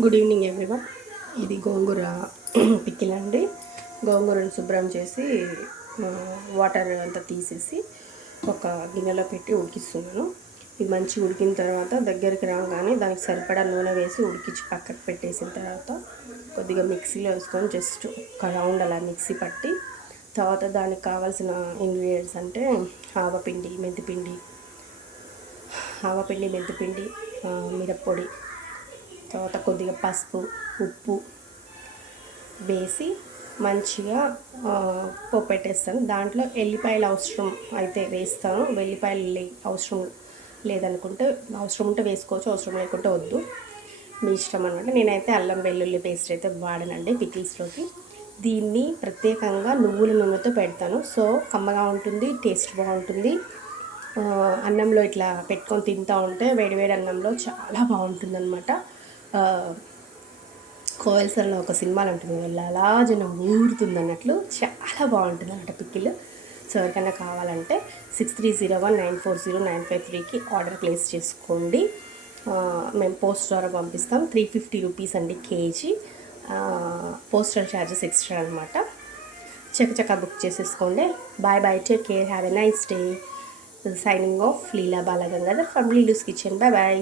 Good evening everyone. ఇది గోంగూర pickle అండి. గోంగూరను శుభ్రం చేసి వాటర్ అంతా తీసేసి ఒక గిన్నెలో పెట్టి ఉడికిస్తున్నాను. ఇది మంచిగా ఉడికిన తర్వాత దగ్గరికి రాగానే దానికి సరిపడా నూనె వేసి ఉడికించి పక్కకు పెట్టేసిన తర్వాత కొద్దిగా మిక్సీలో వేసుకొని జస్ట్ ఒక రౌండ్ అలా మిక్సీ పట్టి తర్వాత దానికి కావాల్సిన ఇంగ్రీడియంట్స్ అంటే ఆవపిండి, మెంతిపిండి, మిరప్పొడి, తర్వాత కొద్దిగా పసుపు, ఉప్పు వేసి మంచిగా పోపు పెట్టేస్తాను. దాంట్లో ఎల్లిపాయలు అవసరం అయితే వేస్తాను. వెల్లిపాయలు అవసరం లేదనుకుంటే అవసరం ఉంటే వేసుకోవచ్చు, అవసరం లేకుంటే వద్దు, మీ ఇష్టం అన్నమాట. నేనైతే అల్లం వెల్లుల్లి పేస్ట్ అయితే వాడనండి పికిల్స్లోకి. దీన్ని ప్రత్యేకంగా నువ్వుల నూనెతో పెడతాను. సో కమ్మగా ఉంటుంది, టేస్ట్ బాగుంటుంది. అన్నంలో ఇట్లా పెట్టుకొని తింటూ ఉంటే వేడివేడి అన్నంలో చాలా బాగుంటుంది అనమాట. కోయల్సర్లో ఒక సినిమాలు ఉంటుంది, అలా జనం ఊరుతుంది అన్నట్లు చాలా బాగుంటుంది అన్నమాట పిక్కిల్. సో ఎవరికైనా కావాలంటే 6301940953కి ఆర్డర్ ప్లేస్ చేసుకోండి. మేము పోస్ట్ ద్వారా పంపిస్తాం. 350 రూపీస్ అండి కేజీ. పోస్టల్ ఛార్జెస్ ఎక్స్ట్రా అనమాట. చక్కచక్క బుక్ చేసేసుకోండి. Bye bye, take care, have a nice day. Signing off Leela Balagangadhar from Leelu's kitchen. Bye bye.